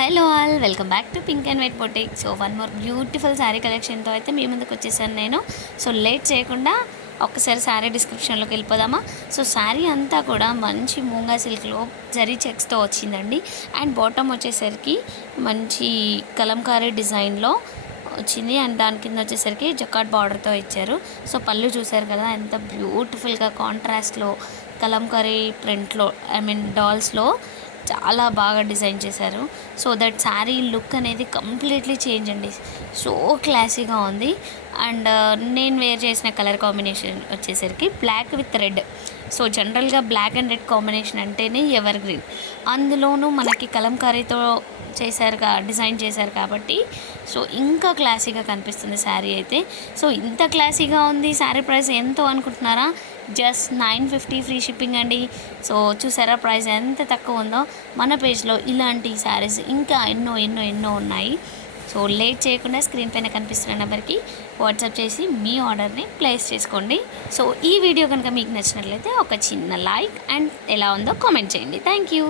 Hello all, welcome back to pink and white boutique. So one more beautiful sari కలెక్షన్తో అయితే మీ ముందుకు వచ్చేసాను నేను. సో లేట్ చేయకుండా ఒక్కసారి శారీ డిస్క్రిప్షన్లోకి వెళ్ళిపోదామా. సో శారీ అంతా కూడా మంచి మూంగా సిల్క్లో జరీ చెక్స్తో వచ్చిందండి. అండ్ బాటమ్ వచ్చేసరికి మంచి కలంకారీ డిజైన్లో వచ్చింది. అండ్ దాని కింద వచ్చేసరికి జకాట్ బార్డర్తో ఇచ్చారు. సో పళ్ళు చూసారు కదా ఎంత బ్యూటిఫుల్గా కాంట్రాస్ట్లో కలంకారీ ప్రింట్లో, డాల్స్లో చాలా బాగా డిజైన్ చేశారు. సో దట్ శారీ లుక్ అనేది కంప్లీట్లీ చేంజ్ అండి. సో క్లాసీగా ఉంది. అండ్ నేను వేర్ చేసిన కలర్ కాంబినేషన్ వచ్చేసరికి బ్లాక్ విత్ రెడ్. సో జనరల్గా బ్లాక్ అండ్ రెడ్ కాంబినేషన్ అంటేనే ఎవర్ గ్రీన్, అందులోనూ మనకి కలంకారీతో డిజైన్ చేశారు కాబట్టి సో ఇంకా క్లాసీగా కనిపిస్తుంది శారీ అయితే. సో ఇంత క్లాసీగా ఉంది. శారీ ప్రైస్ ఎంతో అనుకుంటున్నారా? జస్ట్ 950 ఫ్రీ షిప్పింగ్ అండి. సో చూసారా ప్రైస్ ఎంత తక్కువ ఉందో. మన పేజ్లో ఇలాంటి శారీస్ ఇంకా ఎన్నో ఎన్నో ఎన్నో ఉన్నాయి. సో లేట్ చేయకుండా స్క్రీన్ పైన కనిపిస్తున్న నెంబర్కి వాట్సాప్ చేసి మీ ఆర్డర్ని ప్లేస్ చేసుకోండి. సో ఈ వీడియో కనుక మీకు నచ్చినట్లయితే ఒక చిన్న లైక్ అండ్ ఎలా ఉందో కామెంట్ చేయండి. Thank you.